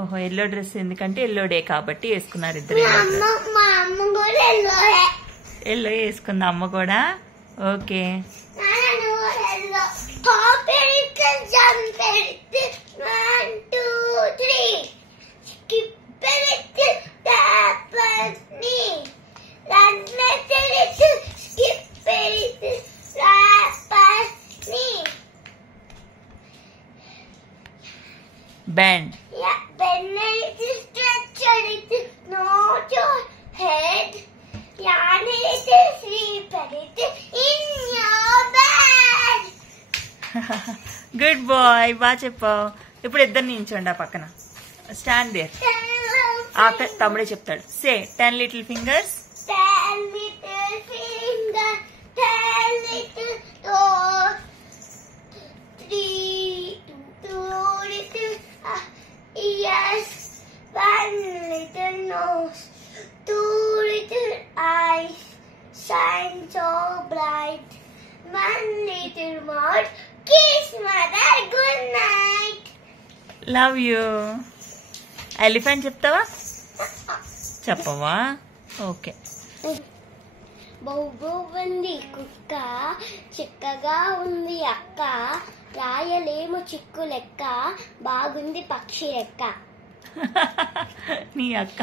ఓహో yellow dress ఎందుకంటే yellow day కాబట్టి వేసుకున్నారు ఇద్దరు. ఎల్లో వేసుకుంది అమ్మ కూడా. Okay bend. Yeah, bend it, stretch it, nod your head. Yarn it, sleep it in your bed. Good boy. బాగా చెప్పావు. ఇప్పుడు ఇద్దరు నించోండి ఆ పక్కన. Stand there. తమ్ముడే చెప్తాడు. Say 10 little fingers. 10 little fingers, 10 little toes, 2 little ears, 1 little nose, 2 little eyes, shine so bright, 1 little mouth, kiss mother good night. Love you. Elephant చెప్తావా? చెప్పవా? ఓకే. బౌ ఉంది కుక్క, చిక్కగా ఉంది అక్క, రాయలేము చిక్కు లెక్క, బాగుంది పక్షి లెక్క. నీ అక్క.